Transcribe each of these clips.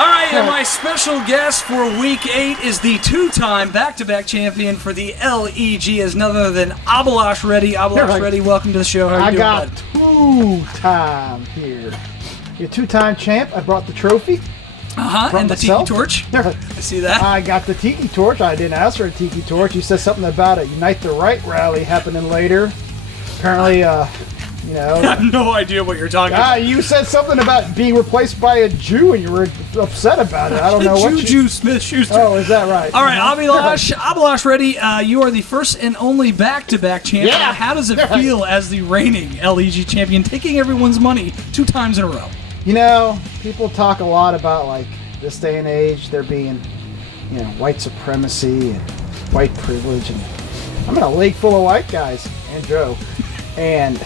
All right, and my special guest for Week 8 is the two-time back-to-back champion for the LEG, is none other than Abhi Reddy. Abhi Reddy, welcome to the show. How are you doing, bud? I got two-time here. You're two-time champ. I brought the trophy. And the Tiki Torch. I see that. I got the Tiki Torch. I didn't ask for a Tiki Torch. You said something about a Unite the Right rally happening later. Apparently, you know. I have no idea what you're talking about. You said something about being replaced by a Jew, and you were upset about it. I don't know what. Juju Smith-Schuster. Oh, is that right? All right, Abhi Reddy, you are the first and only back-to-back champion. Yeah. How does it feel as the reigning LEG champion, taking everyone's money 2 times in a row? You know, people talk a lot about, like, this day and age, there being, you know, white supremacy and white privilege, and I'm in a league full of white guys, and Joe, and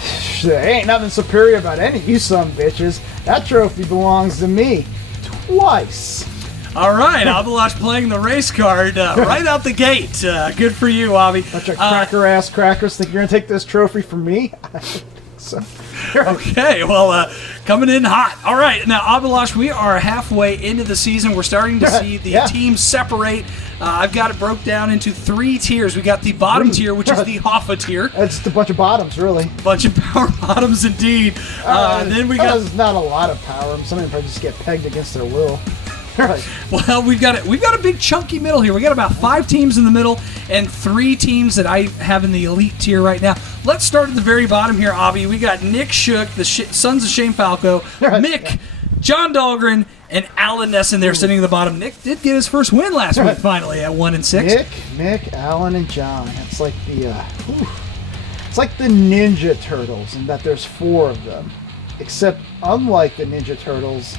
there ain't nothing superior about any of you some bitches. That trophy belongs to me twice. All right, Abhi playing the race card right out the gate. Good for you, Abhi. Bunch of cracker-ass crackers think you're going to take this trophy from me? So. Okay, well, coming in hot. All right, now, Abhi, we are halfway into the season. We're starting to see the teams separate. I've got it broke down into 3 tiers. We got the bottom tier, which is the Hoffa tier. It's a bunch of bottoms, really. Bunch of power bottoms, indeed. Then we got... There's not a lot of power. Some of them probably just get pegged against their will. Right. Well, we've got a big chunky middle here. We got about 5 teams in the middle and 3 teams that I have in the elite tier right now. Let's start at the very bottom here, Abhi. We got Nick Shook, the Sons of Shane Falco, Mick, John Dahlgren, and Alan Nesson there sitting at the bottom. Nick did get his first win last week, finally, at 1-6. Mick, Alan, and John. It's like it's like the Ninja Turtles in that there's 4 of them. Except, unlike the Ninja Turtles,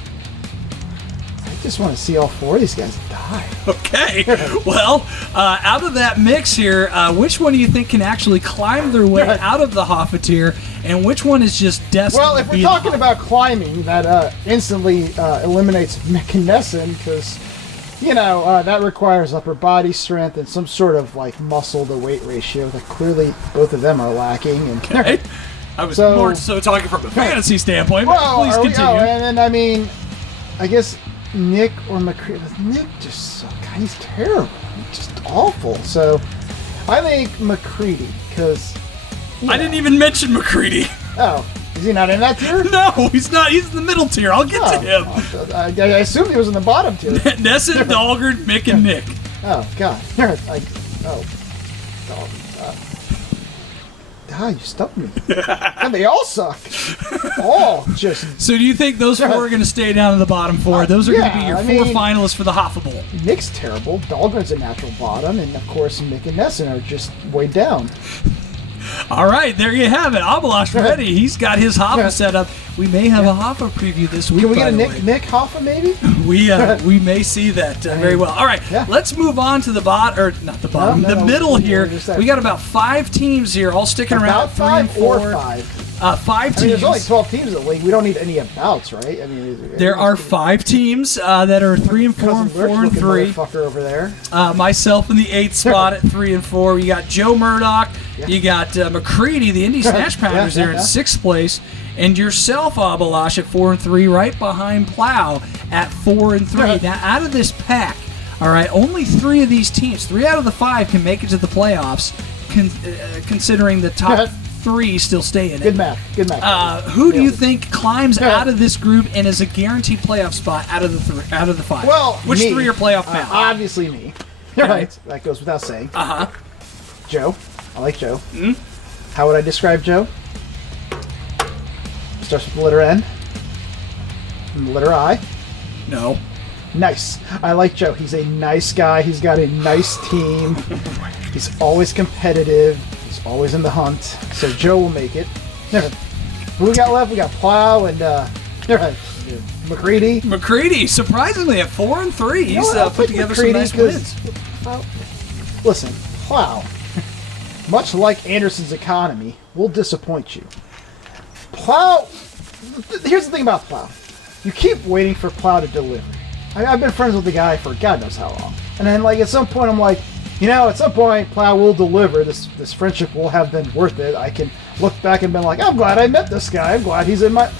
I just want to see all 4 of these guys die. Okay. Well, out of that mix here, which one do you think can actually climb their way out of the Hoffa tier, and which one is just destined Well, if we're talking about climbing, that instantly eliminates Mick and Nesson, because, you know, that requires upper body strength and some sort of, like, muscle-to-weight ratio that clearly both of them are lacking. And okay. I was more so talking from a fantasy standpoint, but please continue. And then, I mean, I guess... Nick or McCready. Nick just he's terrible. He's just awful. So I think McCready, because I didn't even mention McCready. Oh, is he not in that tier? No, he's not. He's in the middle tier. I'll get to him. I assumed he was in the bottom tier. Nesson, Dahlgren, Mick, and Nick. Oh God. You stumped me. And they all suck. All just... So do you think those 4 are going to stay down in the bottom 4? Those are going to be your 4 finalists for the Hoffa Bowl. Nick's terrible. Dahlgren's a natural bottom. And, of course, Mick and Nesson are just way down. All right, there you have it. Abhi Reddy. He's got his Hoffa set up. We may have a Hoffa preview this week. Can we get a Nick Hoffa, maybe? We may see that very well. All right, let's move on to the the middle here. We got about 5 teams here, all sticking around. 5 or 5. 5 teams. I mean, there's only 12 teams in the league. We don't need any abouts, right? I mean, there are 5 teams that are 3 and 4 and 4 and 3. Fucker over there. Myself in the 8th spot at 3 and 4. You got Joe Murdoch. You got McCready, the Indy Snatch Pounders, there in 6th place, and yourself, Abhi, at 4 and 3, right behind Plow at 4 and 3. Now, out of this pack, all right, only 3 of these teams, 3 out of the 5, can make it to the playoffs, considering the top 3 still stay in it. Good math. Who do you think climbs out of this group and is a guaranteed playoff spot out of the 5? Well, which 3 are playoff bound? Obviously me. Right. That goes without saying. Joe. I like Joe. How would I describe Joe? Starts with the letter N. And the letter I. No. Nice. I like Joe. He's a nice guy. He's got a nice team. He's always competitive. He's always in the hunt. So Joe will make it. Who we got left? We got Plow and McCready. McCready, surprisingly, at 4 and 3. He's put together some nice wins. Well, listen, Plow. much like Anderson's economy, will disappoint you. Plow, here's the thing about Plow. You keep waiting for Plow to deliver. I've been friends with the guy for God knows how long. And then, like, at some point, I'm like, at some point, Plow will deliver. This friendship will have been worth it. I can look back and be like, I'm glad I met this guy. I'm glad he's in my...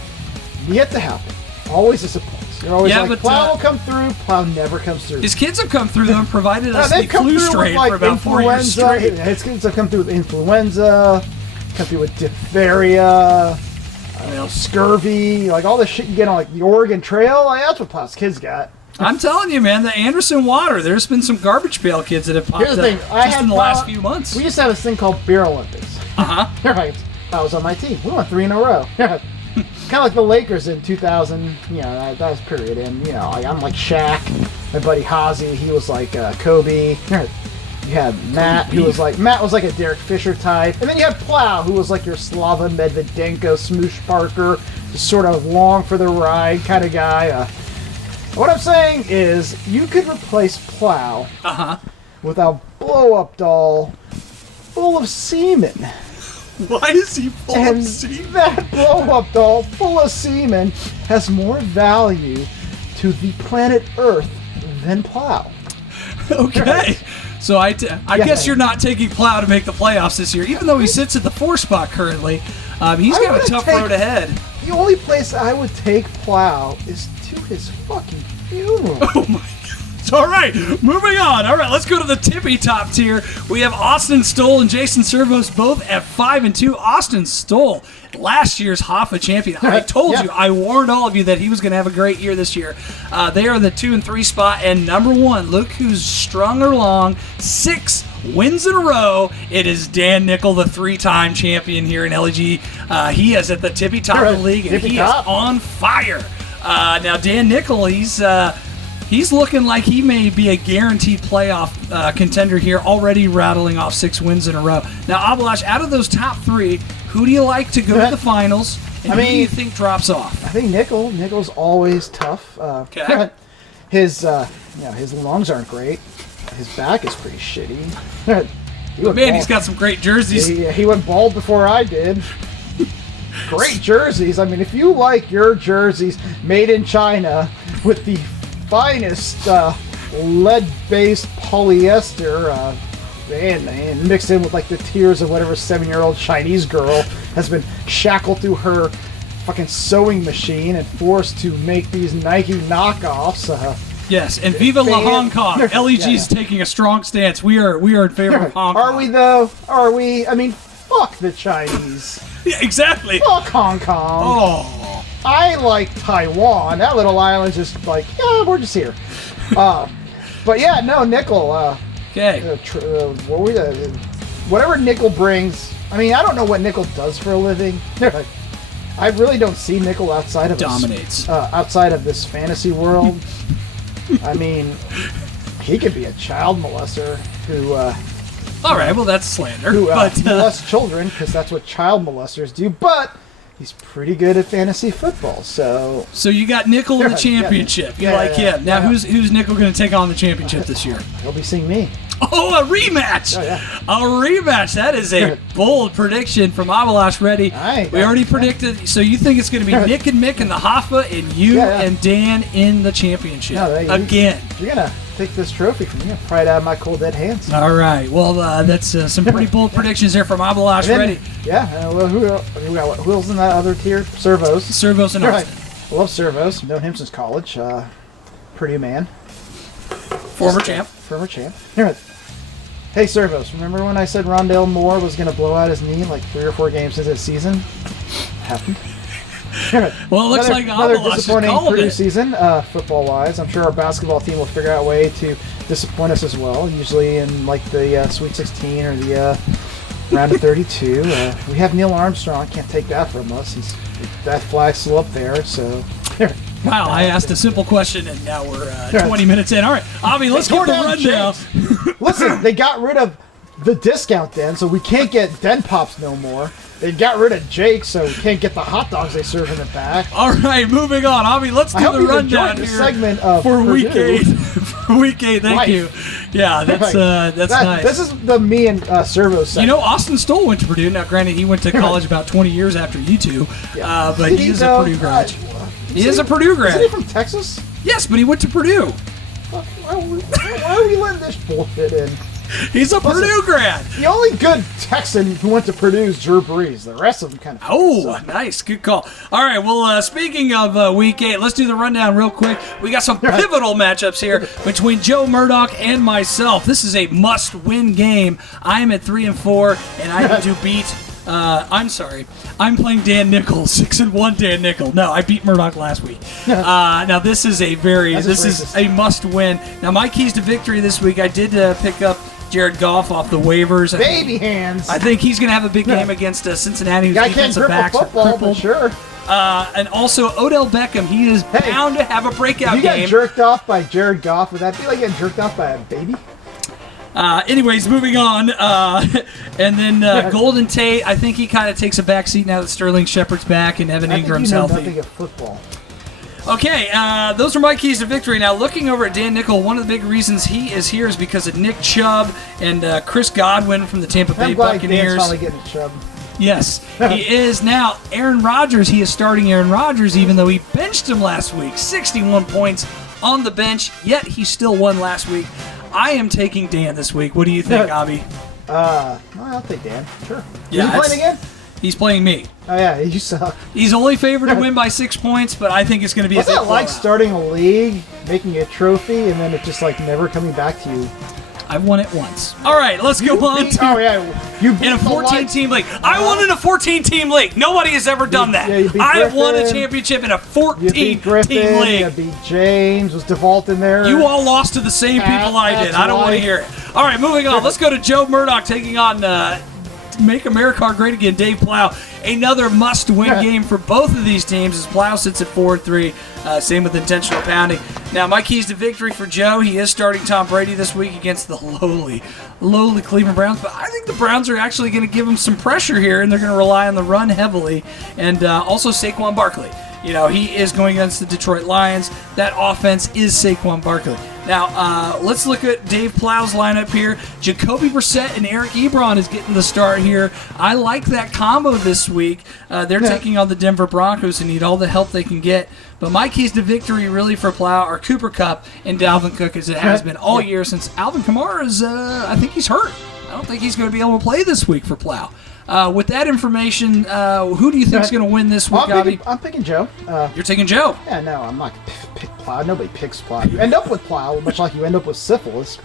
Yet to happen. Always disappoints. You're always like, Plow will come through. Plow never comes through. His kids have come through, though, and provided us the flu strain for about 4 years straight. His kids have come through with influenza, come through with diphtheria, scurvy, like all the shit you get on like the Oregon Trail. Like, that's what Plow's kids got. I'm telling you, man, the Anderson water, there's been some garbage pail kids that have popped up just in the last few months. We used to have this thing called Beer Olympics. Uh-huh. Right. I was on my team. We won 3 in a row. Kind of like the Lakers in 2000, that was period. And, I'm like Shaq, my buddy Hazy, he was like Kobe. You had Matt, Matt was like a Derek Fisher type. And then you had Plow, who was like your Slava Medvedenko, Smoosh Parker, just sort of long for the ride kind of guy. What I'm saying is, you could replace Plow with a blow-up doll full of semen. Why is he full of semen? That blow-up doll full of semen has more value to the planet Earth than Plow. Okay. Right. So I guess you're not taking Plow to make the playoffs this year, even though he sits at the 4 spot currently. He's got a tough road ahead. The only place I would take Plow is to his fucking funeral. Oh my God. All right, moving on. All right, let's go to the tippy top tier. We have Austin Stowell and Jason Servos both at 5 and 2. Austin Stowell, last year's Hoffa champion. I told you, I warned all of you that he was going to have a great year this year. They are in the 2 and 3 spot, and number 1, look who's strung along 6 wins in a row. It is Dan Nickel, the 3-time champion here in LEG. He is at the tippy top of the league, and he is on fire. Now, Dan Nickel, he's looking like he may be a guaranteed playoff contender here, already rattling off 6 wins in a row. Now, Abhilash, out of those top 3, who do you like to go to the finals, and who do you think drops off? I think Nickel. Nickel's always tough. Okay. His lungs aren't great. His back is pretty shitty. He's got some great jerseys. He went bald before I did. Great jerseys. I mean, if you like your jerseys made in China with the finest lead-based polyester and mixed in with like the tears of whatever 7-year-old Chinese girl has been shackled through her fucking sewing machine and forced to make these Nike knockoffs. Yes, and Viva La Hong Kong. LEG's taking a strong stance. We are in favor of Hong Kong. Are we though? Are we? I mean, fuck the Chinese. Yeah, exactly. Fuck Hong Kong. Oh. I like Taiwan. That little island's just like, yeah, we're just here. But yeah, no, Nickel. Okay. Whatever Nickel brings. I mean, I don't know what Nickel does for a living. I really don't see Nickel outside of outside of this fantasy world. I mean, he could be a child molester who. All right, well that's slander. Who molests children, because that's what child molesters do. But he's pretty good at fantasy football. So you got Nickel in the championship. You like him. Now who's Nickel going to take on the championship this year? He'll be seeing me. Oh, a rematch! Oh, yeah. A rematch. That is a bold prediction from Abhilash Reddy. We already predicted. So you think it's going to be Nick and Mick in the Hoffa and you and Dan in the championship again? You're going to take this trophy from me and pry it out of my cold dead hands. All right. Well, that's some pretty bold predictions there from Abhilash Reddy. Yeah. Who else in that other tier? Servos. Servos and Austin. I love Servos. Known him since college. Pretty man. Former champ. Hey, Servos, remember when I said Rondale Moore was going to blow out his knee like 3 or 4 games into the season? Happened. Well, it looks like another Abhilash disappointing is Purdue season, football-wise. I'm sure our basketball team will figure out a way to disappoint us as well, usually in like the Sweet 16 or the round of 32. We have Neil Armstrong. Can't take that from us. That flag's still up there, so... Wow, I asked a simple question, and now we're 20 minutes in. All right, Abhi, let's get the rundown. Listen, they got rid of the discount den, so we can't get Den Pops no more. They got rid of Jake, so we can't get the hot dogs they serve in the back. All right, moving on. Abhi, let's do the rundown here segment of for Purdue. Week 8. For Week 8, thank you. Yeah, that's nice. This is the me and Servo section. You know, Austin Stowell went to Purdue. Now, granted, he went to college about 20 years after you two, but he is a Purdue grad. He is a Purdue grad. Isn't he from Texas? Yes, but he went to Purdue. Why are we letting this bullshit in? He's a Purdue grad. The only good Texan who went to Purdue is Drew Brees. The rest of them kind of. Oh, nice. Good call. All right, well, speaking of Week 8, let's do the rundown real quick. We got some pivotal matchups here between Joe Murdoch and myself. This is a must-win game. I am at 3-4, and I need to beat... I'm sorry. I'm playing Dan Nickel, 6-1 Dan Nickel. No, I beat Murdoch last week. Now, this is a must-win. Now, my keys to victory this week, I did pick up Jared Goff off the waivers. Baby hands. I think he's going to have a big game against Cincinnati, whose Guy can't defensive grip a backs are football, but crippled. sure. And also, Odell Beckham, he is bound to have a breakout If you game. got jerked off by Jared Goff, would that be like getting jerked off by a baby? Anyways, moving on. And then Golden Tate, I think he kind of takes a back seat now that Sterling Shepard's back and Evan Ingram's I think healthy. nothing of football. Okay, those are my keys to victory. Now, looking over at Dan Nickel, one of the big reasons he is here is because of Nick Chubb and Chris Godwin from the Tampa Bay I'm glad Buccaneers. Dan's finally getting a chub. Yes, he is. Now, Aaron Rodgers, he is starting Aaron Rodgers, even though he benched him last week. 61 points on the bench, yet he still won last week. I am taking Dan this week. What do you think, Abhi? I'll take Dan. Sure. Yeah, Is he playing again? He's playing me. Oh, yeah, you suck. He's only favored to win by 6 points, but I think it's going to be What's a big that like blowout. starting a league, making a trophy, and then it just like never coming back to you? I've won it once. All right, let's go on to Oh, yeah. You beat in a the 14-team league. I won in a 14-team league. Nobody has ever done that. Yeah, you beat I have won a Griffin. championship in a You beat 14-team Griffin, league. you beat James, was DeVault in there? You all lost to the same people I did. That's I don't want to right. hear it. All right, moving on. Let's go to Joe Murdoch taking on Make America Great Again, Dave Plow. Another must-win game for both of these teams as Plow sits at 4-3. Same with intentional pounding. Now, my keys to victory for Joe, he is starting Tom Brady this week against the lowly Cleveland Browns, but I think the Browns are actually going to give him some pressure here, and they're going to rely on the run heavily, and also Saquon Barkley. You know, he is going against the Detroit Lions. That offense is Saquon Barkley. Now, let's look at Dave Plow's lineup here. Jacoby Brissett and Eric Ebron is getting the start here. I like that combo this week. They're taking on the Denver Broncos and need all the help they can get. But my keys to victory really for Plow are Cooper Kupp and Dalvin Cook, as it has been all year since Alvin Kamara is, I think he's hurt. I don't think he's going to be able to play this week for Plow. With that information, who do you think is going to win this week, Abhi? I'm picking Joe. You're taking Joe. Yeah, no, I'm not going to pick Plow. Nobody picks Plow. You end up with Plow, much like you end up with syphilis.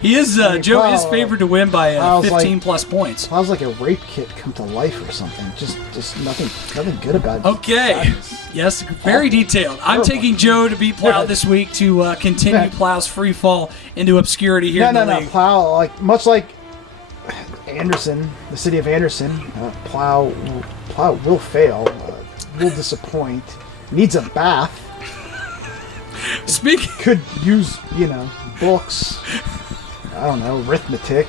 He is. Joe is favored to win by 15-plus points. Plow's like a rape kit come to life or something. Just nothing good about it. Okay. Yes, very detailed. I'm taking Joe to beat Plow this week to continue Plow's free fall into obscurity here in the league. Plow, much like Anderson, the city of Anderson, Plow will fail, will disappoint, needs a bath. Could use, books. I don't know, arithmetic.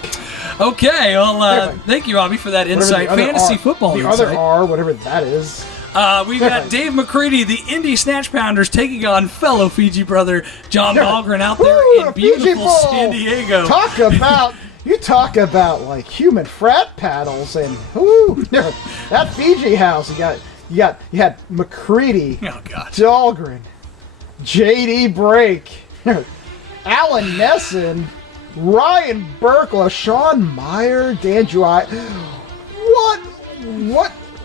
Okay, well, thank you, Abhi, for that insight. Fantasy football the insight. other R, whatever that is. We've got Dave McCready, the Indy Snatch Pounders, taking on fellow Fiji brother John Dahlgren out there in beautiful San Diego. You talk about like human frat paddles and that Fiji house. You had McCready, Dahlgren, JD Brake, Alan Nesson, Ryan Burkla, Sean Meyer, Dan Dry.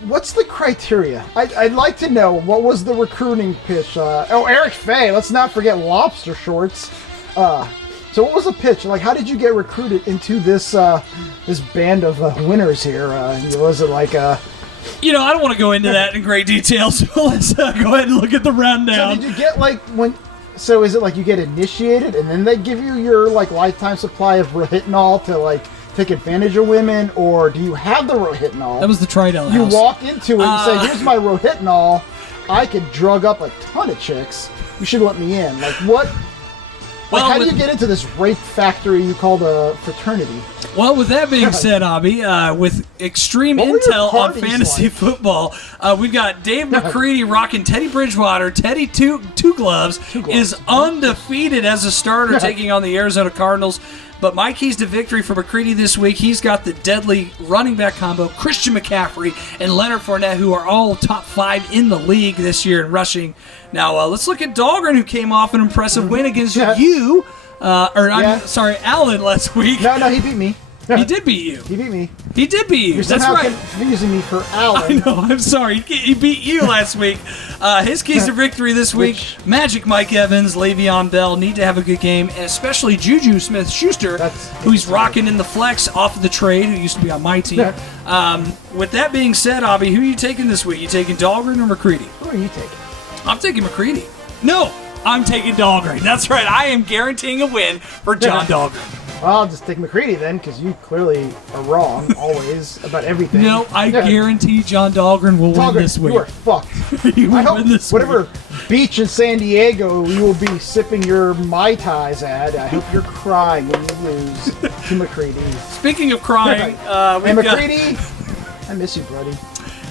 What's the criteria? I'd like to know what was the recruiting pitch. Eric Fay. Let's not forget lobster shorts. So what was the pitch? Like, how did you get recruited into this this band of winners here? Was it like I don't want to go into that in great detail, so let's go ahead and look at the rundown. So did you get So is it like you get initiated and then they give you your like lifetime supply of rohypnol to like take advantage of women, or do you have the rohypnol? That was the Tridel You house. walk into it and say, "Here's my rohypnol. I could drug up a ton of chicks. You should let me in." Like what? Well, how do you get into this rape factory you call the fraternity? Well, with that being said, Abhi, with extreme What were your intel on parties fantasy like? football, we've got Dave McCready rocking Teddy Bridgewater. Teddy Two Gloves is undefeated as a starter taking on the Arizona Cardinals. But my keys to victory for McCready this week, he's got the deadly running back combo, Christian McCaffrey and Leonard Fournette, who are all top 5 in the league this year in rushing. Now, let's look at Dahlgren, who came off an impressive win against you, Alan last week. No, he beat me. He did beat you. He beat me. He did beat you. You're That's somehow right. confusing me for Alan. I know. I'm sorry. He beat you last week. His keys to victory this week: Magic Mike Evans, Le'Veon Bell need to have a good game, and especially Juju Smith-Schuster, who's rocking in the flex off of the trade, who used to be on my team. With that being said, Abhi, who are you taking this week? You taking Dahlgren or McCready? Who are you taking? I'm taking McCready. No, I'm taking Dahlgren. That's right. I am guaranteeing a win for John Dahlgren. Well, I'll just take McCready then, because you clearly are wrong always about everything. No, I guarantee John Dahlgren will win this week. You are fucked. You I will hope win this whatever week. beach in San Diego you will be sipping your Mai Tais at, I hope you're crying when you lose to McCready. Speaking of crying, And McCready, I miss you, buddy.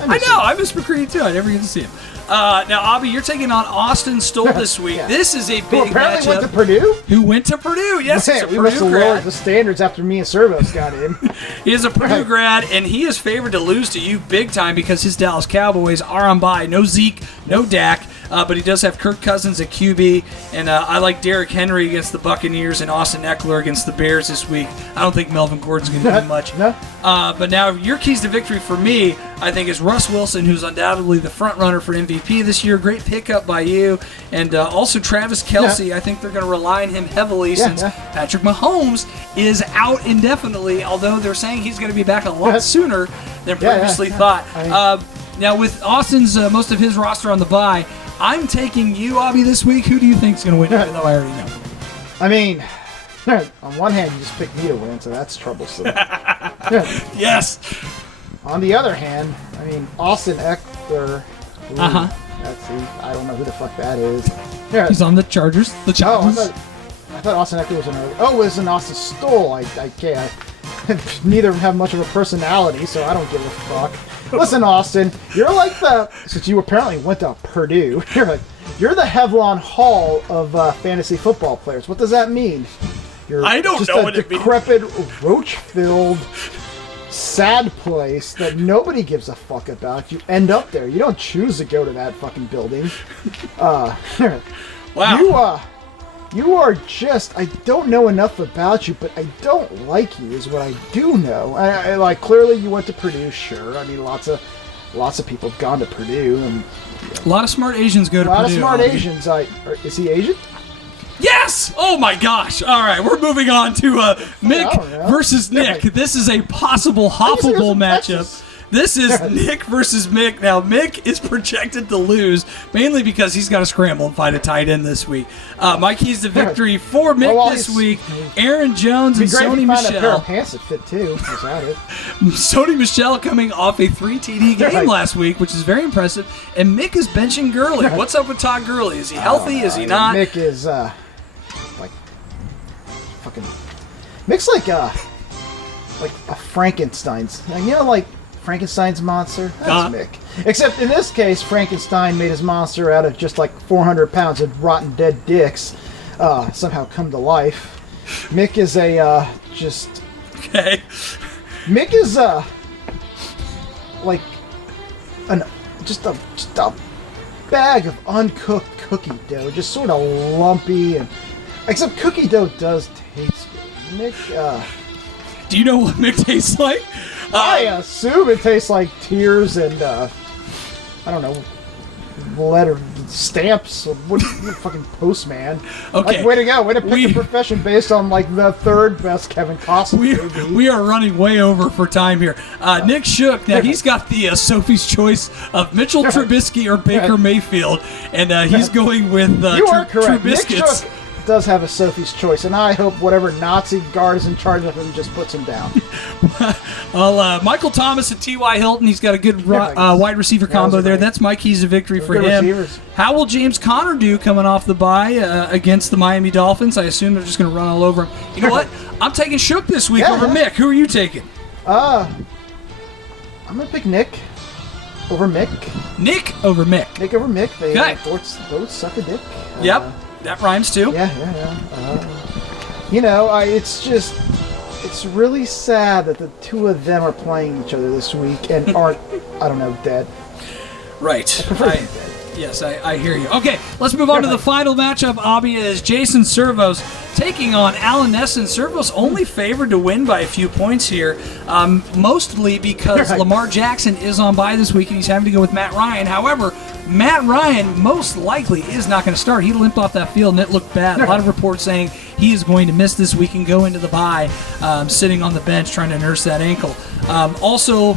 I miss McCready too. I never get to see him. Now, Abhi, you're taking on Austin Stowell this week. Yeah. This is a Who big apparently matchup. went to Purdue? Who went to Purdue? Yes, he's a We must Purdue have lowered grad. the standards after me and Servos got in. He is a Purdue grad, and he is favored to lose to you big time because his Dallas Cowboys are on bye. No Zeke, no Dak, but he does have Kirk Cousins at QB, and I like Derrick Henry against the Buccaneers and Austin Eckler against the Bears this week. I don't think Melvin Gordon's going to do much. No. But now your keys to victory for me, I think, is Russ Wilson, who's undoubtedly the front runner for MVP this year. Great pickup by you. And also Travis Kelce. I think they're going to rely on him heavily since Patrick Mahomes is out indefinitely, although they're saying he's going to be back a lot sooner than previously thought. Now, with Austin's most of his roster on the bye, I'm taking you, Abhi, this week. Who do you think is going to win, even though I already know? I mean, on one hand, you just picked me to win, so that's troublesome. Yes. On the other hand, I mean, Austin Eckler. I don't know who the fuck that is. He's on the Chargers. The Chargers. I thought Austin Eckler was it was an Austin Stowell. I can't. Neither of them have much of a personality, so I don't give a fuck. Listen, Austin, you're like since you apparently went to Purdue, you're the Hevlon Hall of fantasy football players. What does that mean? I don't know what it means. Decrepit, roach-filled, sad place that nobody gives a fuck about. You end up there. You don't choose to go to that fucking building. Wow. You are just, I don't know enough about you, but I don't like you is what I do know. I like, clearly you went to Purdue, sure. I mean, lots of people have gone to Purdue. And a lot of smart Asians go to Purdue. A lot of smart Asians. Is he Asian? Yes! Oh my gosh. All right, we're moving on to Mick versus Nick. This is a possible hoppable matchup. This is Nick versus Mick. Now, Mick is projected to lose, mainly because he's got to scramble and find a tight end this week. My keys to victory for Mick this week, Aaron Jones and Sony Michel. A pair of Michel. pants that fit, too. Is that it? Sony Michel coming off a 3 TD game last week, which is very impressive. And Mick is benching Gurley. What's up with Todd Gurley? Is he healthy? Is he not? Mick is, like, fucking... Mick's like a Frankenstein's. You know, like... Frankenstein's monster? That's Mick. Except in this case, Frankenstein made his monster out of just like 400 pounds of rotten dead dicks somehow come to life. Mick is a Okay. Mick is like just a bag of uncooked cookie dough, just sort of lumpy, and except cookie dough does taste good. Mick do you know what Mick tastes like? I assume it tastes like tears and, I don't know, letter stamps. What fucking postman? Okay. Like, way to go. Way to pick a profession based on, like, the third best Kevin Costner movie. We are running way over for time here. Nick Shook, now he's got the Sophie's choice of Mitchell Trubisky or Baker Mayfield, and he's going with you are correct. Trubiscuits. does have a Sophie's choice, and I hope whatever Nazi guard is in charge of him just puts him down. Well, Michael Thomas and T.Y. Hilton, he's got a good wide receiver combo there. That's my keys to victory for him. Receivers. How will James Conner do coming off the bye against the Miami Dolphins? I assume they're just going to run all over him. You know what? I'm taking Shook this week over Mick. Who are you taking? I'm going to pick Nick over Mick. Nick over Mick. Nick over Mick. They both suck a dick. Yep, that rhymes too. Yeah. It's really sad that the two of them are playing each other this week and aren't, I don't know, dead. Right. I prefer them dead. Yes, I hear you. Okay, let's move on to the final matchup. Abhi is Jason Servos taking on Alan Nesson. Servos only favored to win by a few points here, mostly because Lamar Jackson is on bye this week and he's having to go with Matt Ryan. However, Matt Ryan most likely is not going to start. He limped off that field and it looked bad. A lot of reports saying he is going to miss this week and go into the bye sitting on the bench trying to nurse that ankle. Also,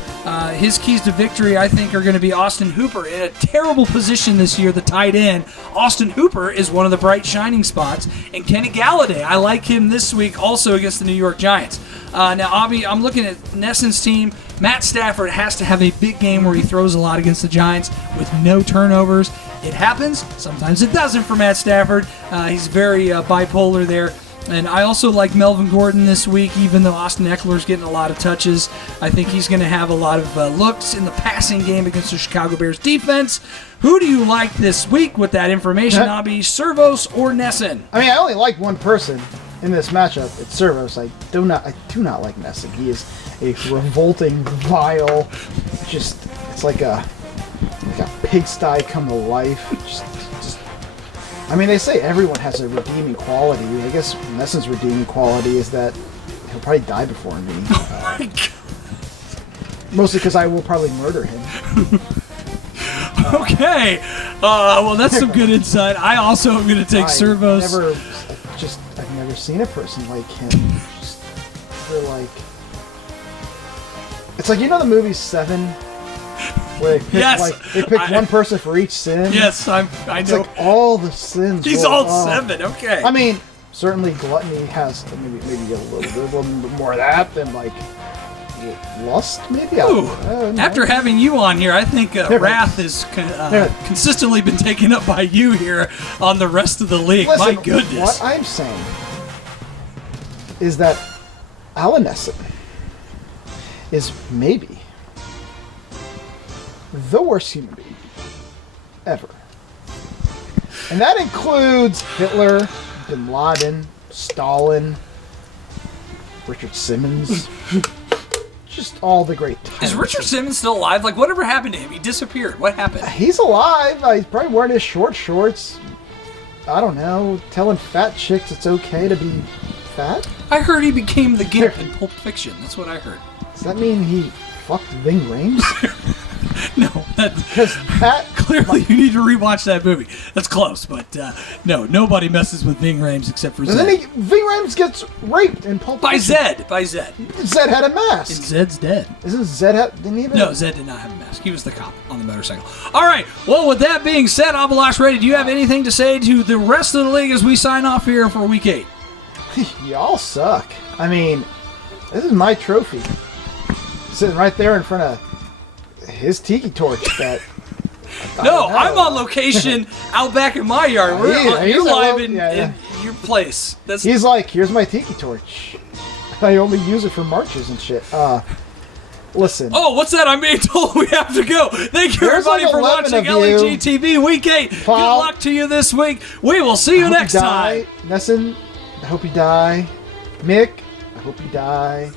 his keys to victory, I think, are going to be Austin Hooper in a terrible position this year, the tight end. Austin Hooper is one of the bright shining spots. And Kenny Galladay, I like him this week also against the New York Giants. Now, Abhi, I'm looking at Nesson's team. Matt Stafford has to have a big game where he throws a lot against the Giants with no turnovers. It happens. Sometimes it doesn't for Matt Stafford. He's very bipolar there. And I also like Melvin Gordon this week, even though Austin Eckler's getting a lot of touches. I think he's going to have a lot of looks in the passing game against the Chicago Bears defense. Who do you like this week with that information, Abhi? Servos or Nesson? I mean, I only like one person in this matchup. It's Servos. I do not like Nesson. He is a revolting, vile, it's like a pigsty come to life. I mean, they say everyone has a redeeming quality. I guess Nesson's redeeming quality is that he'll probably die before me. Oh my God. Mostly because I will probably murder him. Okay. Well, that's some good insight. I also am going to take Servos. I've never seen a person like him. It's like, you know the movie Seven? Where they pick one person for each sin. Yes, I know. It's like all the sins. He's all seven. Okay. I mean, certainly gluttony has maybe a little bit more of that than like lust. Maybe. After having you on here, I think wrath has consistently been taken up by you here on the rest of the league. Listen, my goodness. What I'm saying is that Alan Nesson is maybe the worst human being ever. And that includes Hitler, Bin Laden, Stalin, Richard Simmons, just all the great tyrants. Is Richard Simmons still alive? Like, whatever happened to him? He disappeared. What happened? He's alive. He's probably wearing his short shorts. I don't know, telling fat chicks it's okay to be fat? I heard he became the Gimp in Pulp Fiction. That's what I heard. Does that mean he fucked Ving Rhames? No, clearly you need to rewatch that movie. That's close, but no, nobody messes with Ving Rhames except for Zed. Ving Rhames gets raped in Pulp Fiction. By Zed. Zed had a mask. And Zed's dead. Isn't Zed didn't he have No, Zed did not have a mask. He was the cop on the motorcycle. All right, well, with that being said, Abalash Ray, do you have anything to say to the rest of the league as we sign off here for Week 8? Y'all suck. I mean, this is my trophy. Sitting right there in front of his tiki torch that... No, I'm on location out back in my yard. You're live in your place. He's like, here's my tiki torch. I only use it for marches and shit. Listen. Oh, what's that? I'm being told we have to go. Thank you, everybody, for watching LEG TV Week 8. Good luck to you this week. We will see you next time. Nesson, I hope you die. Mick, I hope you die.